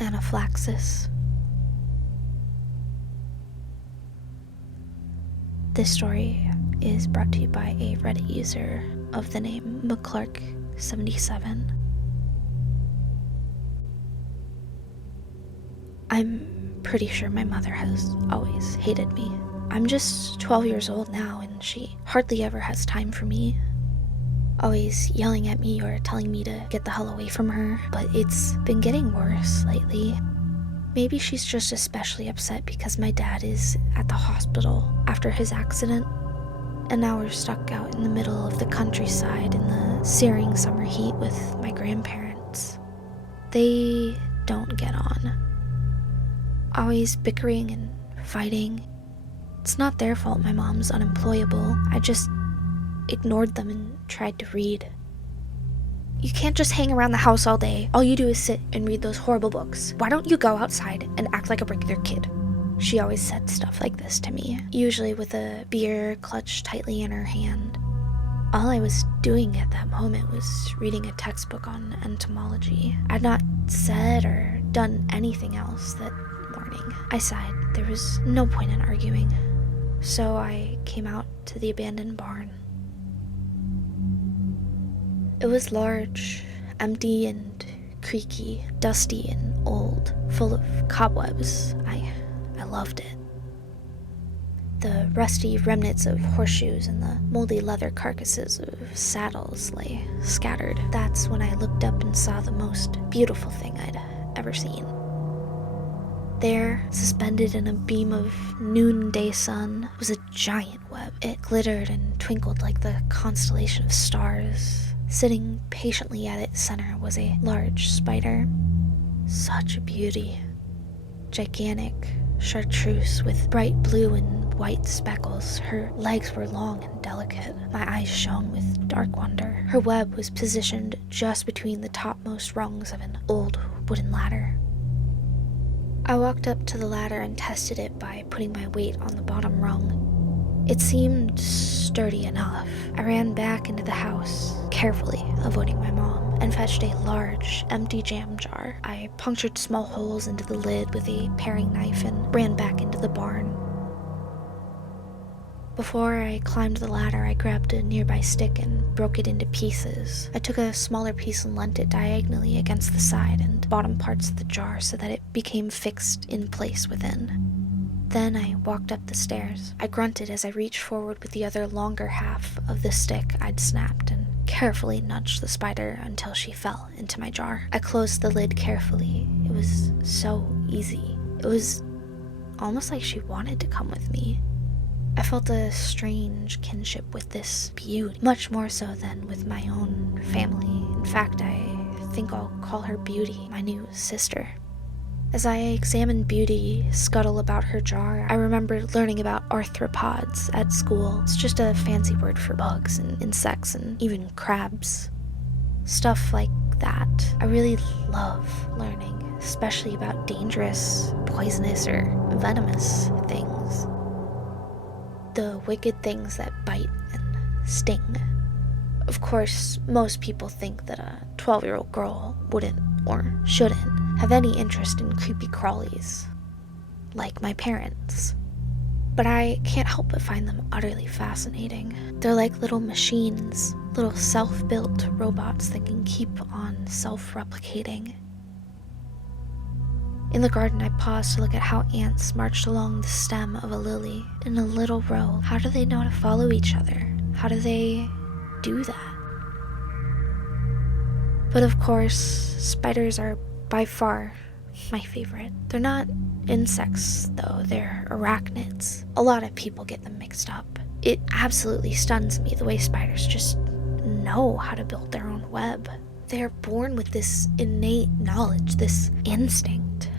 anaphylaxis. This story is brought to you by a Reddit user of the name McClark77. I'm pretty sure my mother has always hated me. I'm just 12 years old now, and she hardly ever has time for me. Always yelling at me or telling me to get the hell away from her, but it's been getting worse lately. Maybe she's just especially upset because my dad is at the hospital after his accident, and now we're stuck out in the middle of the countryside in the searing summer heat with my grandparents. They don't get on. Always bickering and fighting. It's not their fault my mom's unemployable. I just ignored them and tried to read. You can't just hang around the house all day. All you do is sit and read those horrible books. Why don't you go outside and act like a regular kid? She always said stuff like this to me, usually with a beer clutched tightly in her hand. All I was doing at that moment was reading a textbook on entomology. I'd not said or done anything else that morning. I sighed. There was no point in arguing. So I came out to the abandoned barn. It was large, empty and creaky, dusty and old, full of cobwebs. I loved it. The rusty remnants of horseshoes and the moldy leather carcasses of saddles lay scattered. That's when I looked up and saw the most beautiful thing I'd ever seen. There, suspended in a beam of noonday sun, was a giant web. It glittered and twinkled like the constellation of stars. Sitting patiently at its center was a large spider. Such a beauty. Gigantic, chartreuse with bright blue and white speckles. Her legs were long and delicate. My eyes shone with dark wonder. Her web was positioned just between the topmost rungs of an old wooden ladder. I walked up to the ladder and tested it by putting my weight on the bottom rung. It seemed sturdy enough. I ran back into the house, carefully avoiding my mom, and fetched a large, empty jam jar. I punctured small holes into the lid with a paring knife and ran back into the barn. Before I climbed the ladder, I grabbed a nearby stick and broke it into pieces. I took a smaller piece and leant it diagonally against the side and bottom parts of the jar so that it became fixed in place within. Then I walked up the stairs. I grunted as I reached forward with the other longer half of the stick I'd snapped and carefully nudged the spider until she fell into my jar. I closed the lid carefully. It was so easy. It was almost like she wanted to come with me. I felt a strange kinship with this beauty, much more so than with my own family. In fact, I think I'll call her Beauty, my new sister. As I examined Beauty scuttle about her jar, I remembered learning about arthropods at school. It's just a fancy word for bugs and insects and even crabs. Stuff like that. I really love learning, especially about dangerous, poisonous, or venomous things. The wicked things that bite and sting. Of course, most people think that a 12-year-old girl wouldn't or shouldn't have any interest in creepy crawlies, like my parents. But I can't help but find them utterly fascinating. They're like little machines, little self-built robots that can keep on self-replicating. In the garden, I paused to look at how ants marched along the stem of a lily in a little row. How do they know to follow each other? How do they do that? But of course, spiders are by far my favorite. They're not insects, though. They're arachnids. A lot of people get them mixed up. It absolutely stuns me the way spiders just know how to build their own web. They are born with this innate knowledge, this instinct.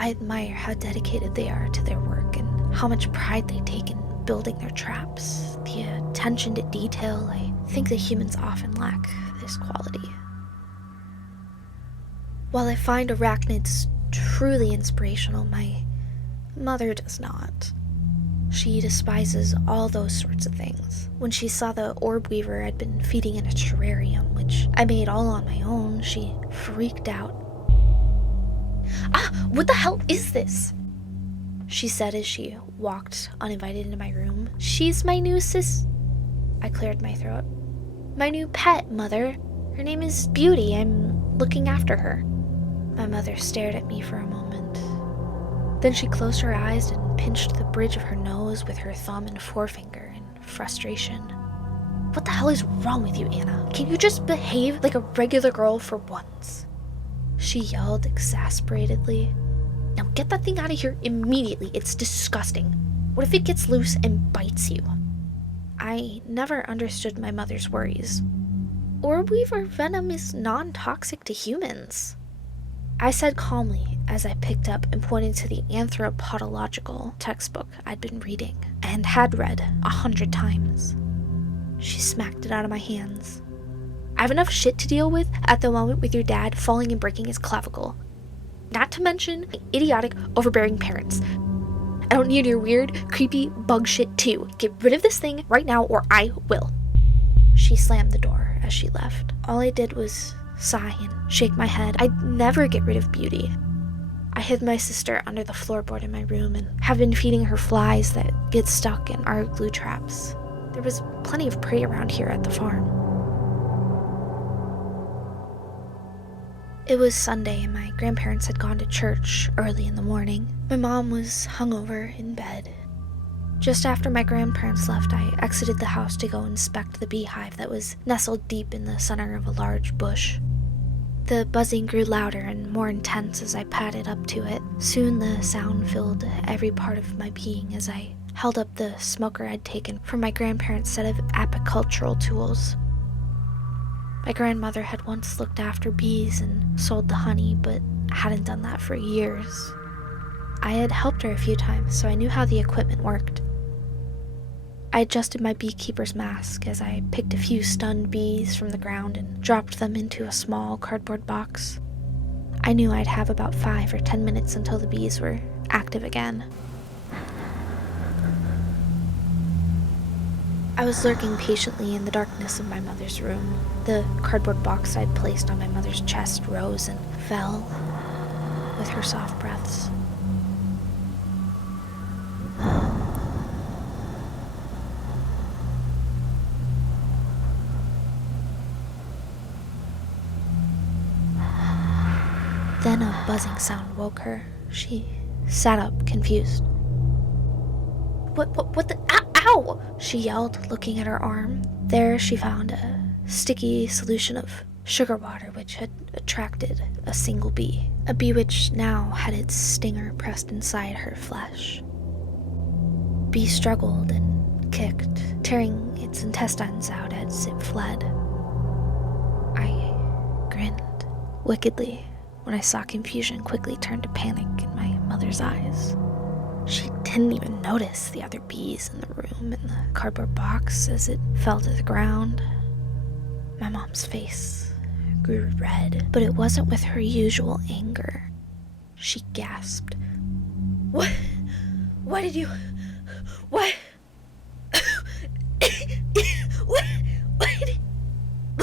I admire how dedicated they are to their work and how much pride they take in building their traps. The attention to detail, I think that humans often lack this quality. While I find arachnids truly inspirational, my mother does not. She despises all those sorts of things. When she saw the orb weaver I'd been feeding in a terrarium, which I made all on my own, she freaked out. What the hell is this? She said as she walked uninvited into my room. She's my new I cleared my throat. My new pet, Mother. Her name is Beauty. I'm looking after her. My mother stared at me for a moment. Then she closed her eyes and pinched the bridge of her nose with her thumb and forefinger in frustration. What the hell is wrong with you, Anna? Can't you just behave like a regular girl for once? She yelled exasperatedly. Now get that thing out of here immediately. It's disgusting. What if it gets loose and bites you? I never understood my mother's worries. Orb-weaver venom is non-toxic to humans. I said calmly as I picked up and pointed to the anthropodological textbook I'd been reading and had read 100 times. She smacked it out of my hands. I have enough shit to deal with at the moment with your dad falling and breaking his clavicle. Not to mention idiotic, overbearing parents. I don't need your weird, creepy bug shit too. Get rid of this thing right now or I will. She slammed the door as she left. All I did was sigh and shake my head. I'd never get rid of Beauty. I hid my sister under the floorboard in my room and have been feeding her flies that get stuck in our glue traps. There was plenty of prey around here at the farm. It was Sunday and my grandparents had gone to church early in the morning. My mom was hungover in bed. Just after my grandparents left, I exited the house to go inspect the beehive that was nestled deep in the center of a large bush. The buzzing grew louder and more intense as I padded up to it. Soon the sound filled every part of my being as I held up the smoker I'd taken from my grandparents' set of apicultural tools. My grandmother had once looked after bees and sold the honey, but hadn't done that for years. I had helped her a few times, so I knew how the equipment worked. I adjusted my beekeeper's mask as I picked a few stunned bees from the ground and dropped them into a small cardboard box. I knew I'd have about 5 or 10 minutes until the bees were active again. I was lurking patiently in the darkness of my mother's room. The cardboard box I'd placed on my mother's chest rose and fell with her soft breaths. Then a buzzing sound woke her. She sat up, confused. What the? Ow! She yelled, looking at her arm. There she found a sticky solution of sugar water which had attracted a single bee. A bee which now had its stinger pressed inside her flesh. Bee struggled and kicked, tearing its intestines out as it fled. I grinned wickedly when I saw confusion quickly turn to panic in my mother's eyes. She didn't even notice the other bees in the room and the cardboard box as it fell to the ground. My mom's face grew red, but it wasn't with her usual anger. She gasped. What did you... What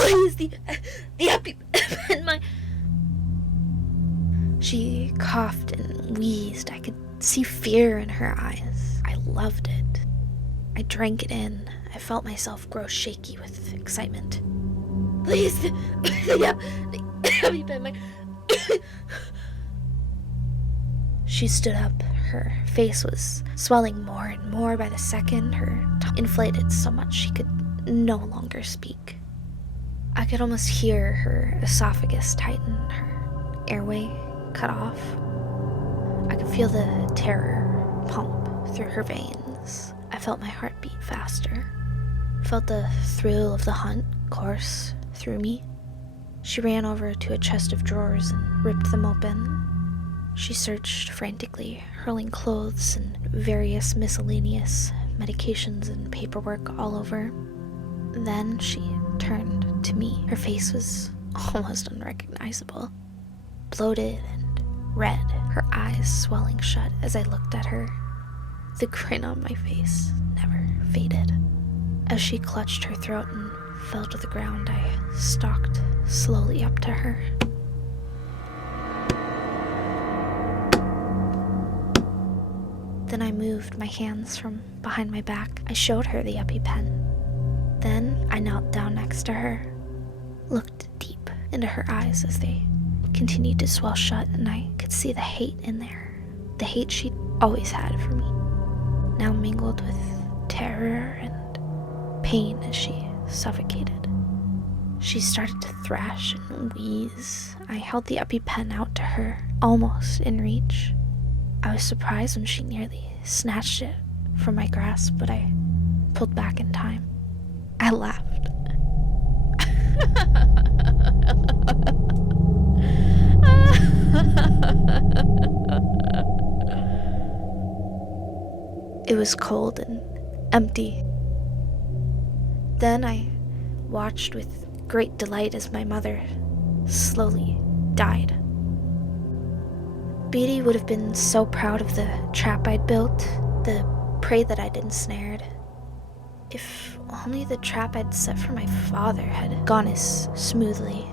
is the EpiPen my... She coughed and wheezed. I could see fear in her eyes. I loved it. I drank it in. I felt myself grow shaky with excitement. Please, the EpiPen my... She stood up. Her face was swelling more and more by the second. Her tongue inflated so much she could no longer speak. I could almost hear her esophagus tighten, her airway cut off. I could feel the terror pump through her veins. I felt my heart beat faster. Felt the thrill of the hunt course through me. She ran over to a chest of drawers and ripped them open. She searched frantically, hurling clothes and various miscellaneous medications and paperwork all over. Then she turned to me. Her face was almost unrecognizable, bloated and red, her eyes swelling shut as I looked at her. The grin on my face never faded. As she clutched her throat and fell to the ground, I stalked slowly up to her. Then I moved my hands from behind my back. I showed her the EpiPen. Then I knelt down next to her, looked deep into her eyes as they continued to swell shut, and I could see the hate in there. The hate she'd always had for me, now mingled with terror and pain as she suffocated. She started to thrash and wheeze. I held the EpiPen out to her, almost in reach. I was surprised when she nearly snatched it from my grasp, but I pulled back in time. I laughed. It was cold and empty. Then I watched with great delight as my mother slowly died. Beatty would have been so proud of the trap I'd built, the prey that I'd ensnared. If only the trap I'd set for my father had gone as smoothly.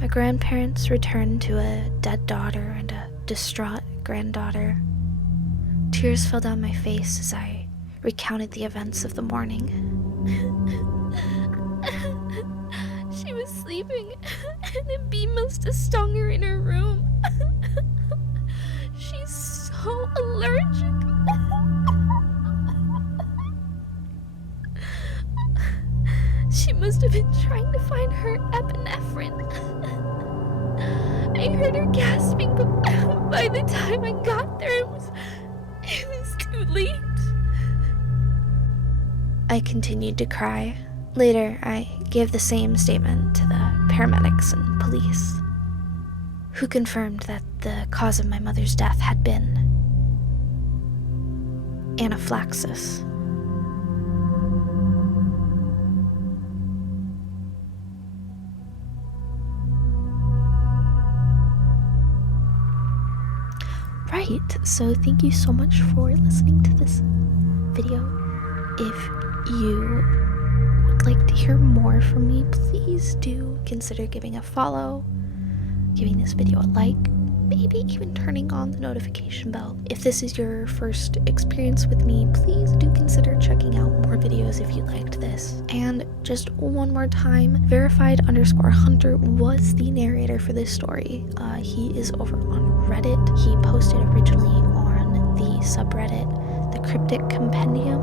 My grandparents returned to a dead daughter and a distraught granddaughter. Tears fell down my face as I recounted the events of the morning. She was sleeping, and a bee must have stung her in her room. She's so allergic. She must have been trying to find her epinephrine. I heard her gasping, but by the time I got there, it was too late. I continued to cry. Later, I gave the same statement to the paramedics and police, who confirmed that the cause of my mother's death had been anaphylaxis. Right, so thank you so much for listening to this video. If you would like to hear more from me, please do consider giving a follow, giving this video a like, maybe even turning on the notification bell. If this is your first experience with me, please do consider checking out more videos if you liked this. And just one more time, verified_hunter was the narrator for this story. He is over on Reddit. He posted originally on the subreddit, The Cryptic Compendium.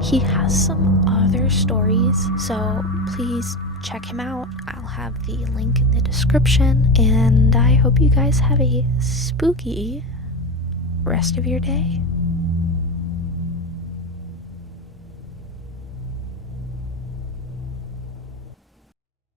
He has some other stories, so please check him out. I'll have the link in the description, and I hope you guys have a spooky rest of your day.